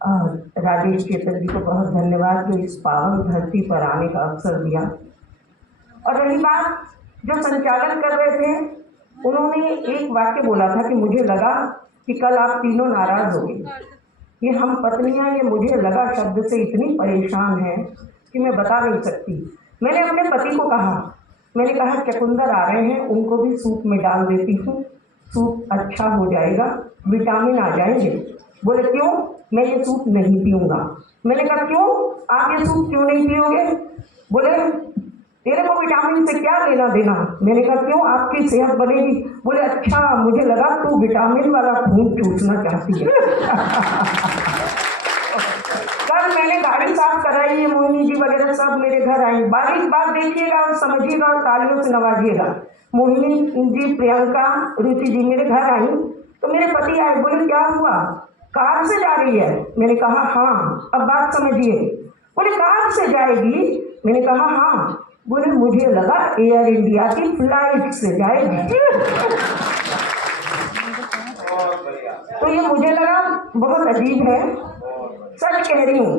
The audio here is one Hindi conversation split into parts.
राजेश चेतन जी को बहुत धन्यवाद जो इस पावन धरती पर आने का अवसर दिया। और रही बात जो संचालन कर रहे थे, उन्होंने एक वाक्य बोला था कि मुझे लगा कि कल आप तीनों नाराज होंगे। ये हम पत्नियां, ये मुझे लगा शब्द से इतनी परेशान है कि मैं बता नहीं सकती। मैंने अपने पति को कहा, मैंने कहा चकुंदर आ रहे हैं, उनको भी सूप में डाल देती हूँ, सूप अच्छा हो जाएगा, विटामिन आ जाएंगे। बोले क्यों? मैं ये सूप नहीं पीऊँगा। मैंने कहा क्यों? आप ये सूप क्यों नहीं पियोगे? बोले तेरे को विटामिन से क्या लेना देना? मैंने कहा क्यों, आपकी सेहत बनेगी। बोले अच्छा, मुझे लगा तू विटामिन वाला खून चूसना चाहती है। कल मैंने गाड़ी साफ कराई है, मोहिनी जी वगैरह सब मेरे घर आई। बारीक बात देखिएगा और समझिएगा और तालियों से नवाजिएगा। मोहिनी जी, प्रियंका, रुचि जी मेरे घर आई तो मेरे पति आए, बोले क्या हुआ, कार से जा रही है? मैंने कहा हाँ। अब बात समझिए। बोले कार से जाएगी? मैंने कहा हाँ। बोले मुझे लगा एयर इंडिया की फ्लाइट से जाएगी। तो ये मुझे लगा बहुत अजीब है, सच कह रही हूँ।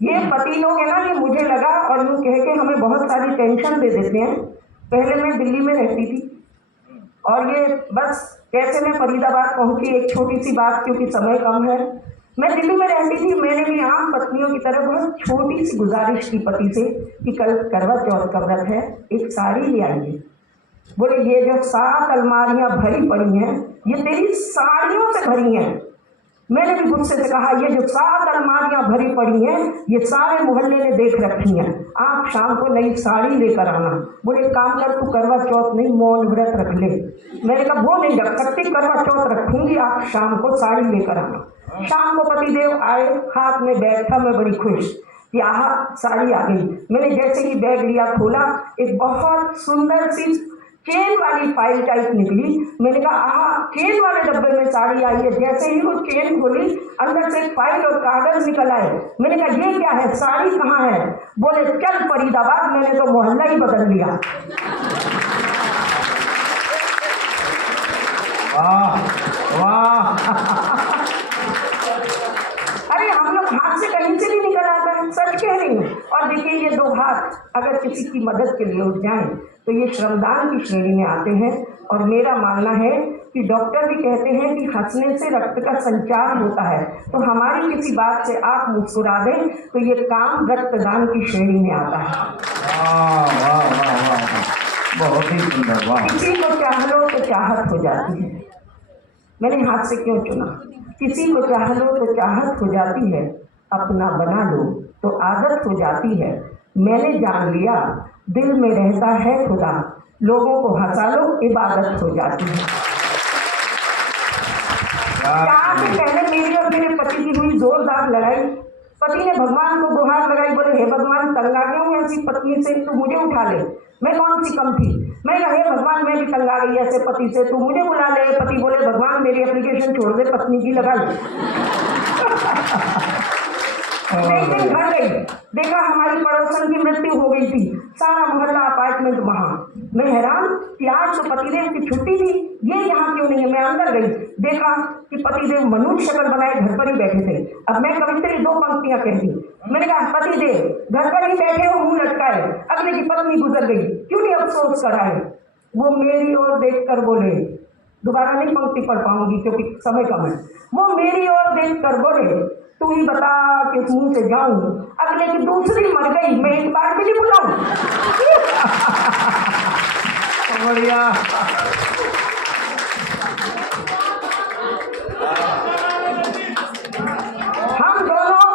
ये पति लोग है ना, ये मुझे लगा और यूँ कह के हमें बहुत सारी टेंशन दे देते हैं। पहले मैं दिल्ली में रहती थी और ये बस कैसे मैं फरीदाबाद पहुंची, एक छोटी सी बात क्योंकि समय कम है। मैं दिल्ली में रहती थी, मैंने भी आम पत्नियों की तरह बहुत छोटी सी गुजारिश की पति से कि कल करवा चौथ का व्रत है, एक साड़ी ले आइए। बोले ये जो 7 अलमारियां भरी पड़ी हैं ये तेरी साड़ियों से भरी हैं। मैंने भी गुस्से से कहा ये जो 7 अलमारियां भरी पड़ी हैं ये सारे मोहल्ले ने देख रखी हैं, आप शाम को नई साड़ी लेकर आना। बोले काम कर, तू करवा चौथ नहीं मौन व्रत रख ले। मैंने कहा वो नहीं रख सकती, करवा चौथ रखूंगी, आप शाम को साड़ी लेकर आना। शाम को पतिदेव आए, हाथ में बैग था, मैं बड़ी खुश कि आहा साड़ी आ गई। मैंने जैसे ही बैग लिया खोला, एक बहुत सुंदर सी चेन वाली फाइल टाइप निकली। मैंने कहा आहा चेन वाले डब्बे में साड़ी आई है। जैसे ही वो चेन खोली, अंदर से एक फाइल और कागज निकल आए। मैंने कहा ये क्या है, साड़ी कहाँ है? बोले चल फरीदाबाद, मैंने तो मोहल्ला ही बदल लिया। वाह वाह। अरे हम लोग हाथ से कहीं से भी निकल आता है, सच कह रही हूँ। और देखिए ये 2 हाथ अगर किसी की मदद के लिए उठ जाएं तो ये श्रमदान की श्रेणी में आते हैं। और मेरा मानना है कि डॉक्टर भी कहते हैं कि हंसने से रक्त का संचार होता है, तो हमारी किसी बात से आप मुस्कुरा दें तो ये काम रक्तदान की श्रेणी में आता है। बहुत ही सुंदर। वाह। किसी को चाह लो तो चाहत हो जाती है। मैंने हाथ से क्यों चुना? किसी को चाह लो तो चाहत हो जाती है, अपना बना लो तो आदत हो जाती है। मैंने जान लिया दिल में रहता है खुदा, लोगों को हंसा लो इबादत हो जाती है। चार से पहले मेरी और मेरे पति की हुई जोरदार लड़ाई। पति ने भगवान को गुहार लगाई, बोले हे भगवान तंग आ गया हूँ ऐसी पत्नी से, तू मुझे उठा ले, मैं कौन सी कम थी। मैं कहा हे भगवान मैं भी तंग आ गई ऐसे पति से, तू मुझे बुला ले। पति बोले भगवान मेरी एप्लीकेशन छोड़ दे, पत्नी की लगा ले। एक दिन घर गई, देखा हमारी पड़ोसन की मृत्यु हो गई थी, सारा मोहल्ला अपार्टमेंट वहां। मैं हैरान कि आज तो पतिदेव की छुट्टी थी, ये यहाँ क्यों नहीं है। मैं अंदर गई, देखा कि पतिदेव मनुष्य शक्ल बनाए घर पर ही बैठे थे। अब मैं कवित्री 2 पंक्तियां कहती। मैंने कहा पतिदेव घर पर ही बैठे हो, मुंह लटकाए, अगले की पत्नी गुजर गई, क्यों नहीं अफसोस कराए। वो मेरी ओर देख कर बोले, दोबारा नहीं पंक्ति पढ़ पाऊंगी क्योंकि समय कम है। वो मेरी ओर देख कर बोले, तू ही बता किस मुंह से जाऊं, अगले की दूसरी मर गई, मैं एक बार भी नहीं बुलाऊं। बढ़िया। हम दोनों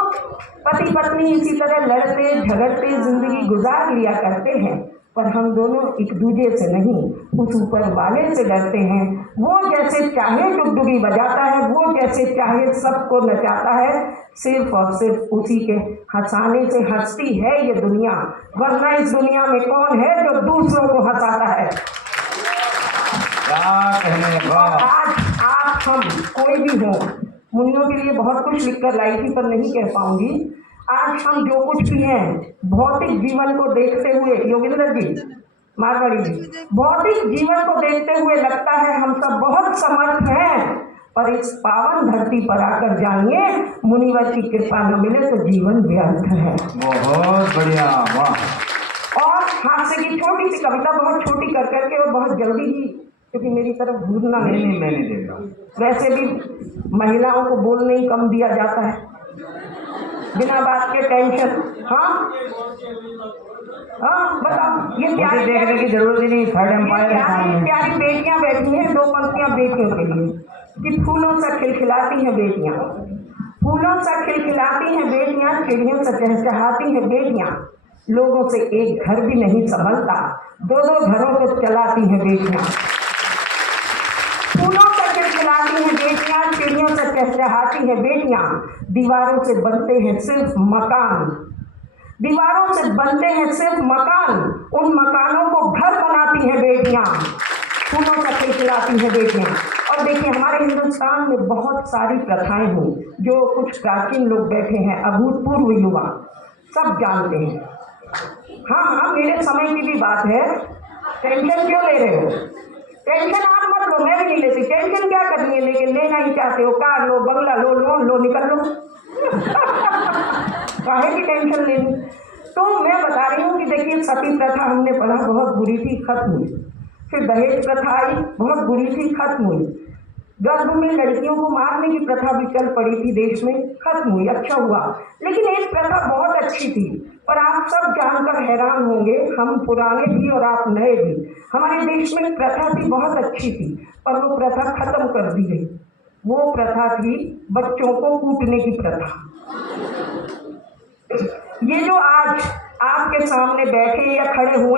पति पत्नी इसी तरह लड़ते झगड़ते जिंदगी गुजार लिया करते हैं, पर हम दोनों एक दूसरे से नहीं, उस ऊपर वाले से डरते हैं। वो जैसे चाहे डुगडुगी बजाता है, वो जैसे चाहे सबको नचाता है, सिर्फ और सिर्फ उसी के हंसाने से हंसती है ये दुनिया, वरना इस दुनिया में कौन है जो दूसरों को हंसाता है। आज आप हम कोई भी हो, मुन्नों के लिए बहुत कुछ लिखकर लाई थी पर नहीं कह पाऊंगी। आज हम जो कुछ भी हैं भौतिक जीवन को देखते हुए, योगेंद्र जी मारवाड़ी जी, भौतिक जीवन को देखते हुए लगता है हम सब बहुत समर्थ हैं, और इस पावन धरती पर आकर जानिए मुनिवर की कृपा न मिले तो जीवन व्यर्थ है। बहुत बढ़िया, वाह। और हास्य की छोटी सी कविता, बहुत छोटी कर करके और बहुत जल्दी ही, क्योंकि मेरी तरफ घूरना नहीं नहीं। मैं नहीं देख रहा हूँ। वैसे भी महिलाओं को बोलने ही कम दिया जाता है, बिना बात के टेंशन। हाँ हाँ, बताओ। ये मुझे प्यारी देखने की जरूरत ही नहीं, थर्ड एम्पायर है प्यारी सामने। प्यारी बेटियां बैठी हैं, दो पंक्तियां बेटियों के लिए कि फूलों से खिलखिलाती हैं बेटियां, फूलों से खिलखिलाती हैं बेटियां, चिड़ियों से चहचहाती हैं बेटियां, लोगों से एक घर भी नहीं संभलता, दो दो घरों को चलाती हैं बेटियां। फूलों से खिलखिलाती हैं बेटियां, चिड़ियों से चहचहाती हैं बेटियां, दीवारों से बनते हैं सिर्फ मकान, दीवारों से बनते हैं सिर्फ मकान, उन मकानों को घर बनाती हैं बेटियां, फूलों से खिलखिलाती हैं बेटियां। और देखिए हमारे हिंदुस्तान में बहुत सारी प्रथाएं हैं जो कुछ प्राचीन लोग बैठे हैं, अभूतपूर्व युवा सब जानते हैं। हाँ हाँ, मेरे समय की भी बात है, टेंशन क्यों ले रहे हो? टेंशन आप मत लो, मैं भी नहीं लेती। टेंशन क्या करनी है, लेकिन लेना ही चाहते हो, कार लो, बंगला लो, लोन लो, निकल लो। काहे की टेंशन लेनी? तो मैं बता रही हूँ कि देखिए सती प्रथा हमने पढ़ा, बहुत बुरी थी, खत्म हुई। फिर दहेज प्रथा आई, बहुत बुरी थी, खत्म हुई। गर्भ में लड़कियों को मारने की प्रथा भी चल पड़ी थी देश में, खत्म हुई, अच्छा हुआ। लेकिन एक प्रथा बहुत अच्छी थी और आप सब जानकर हैरान होंगे, हम पुराने भी और आप नए भी, हमारे देश में प्रथा थी बहुत अच्छी थी, पर वो प्रथा खत्म कर दी गई। वो प्रथा थी बच्चों को कूटने की प्रथा। ये जो आज आपके सामने बैठे या खड़े हुए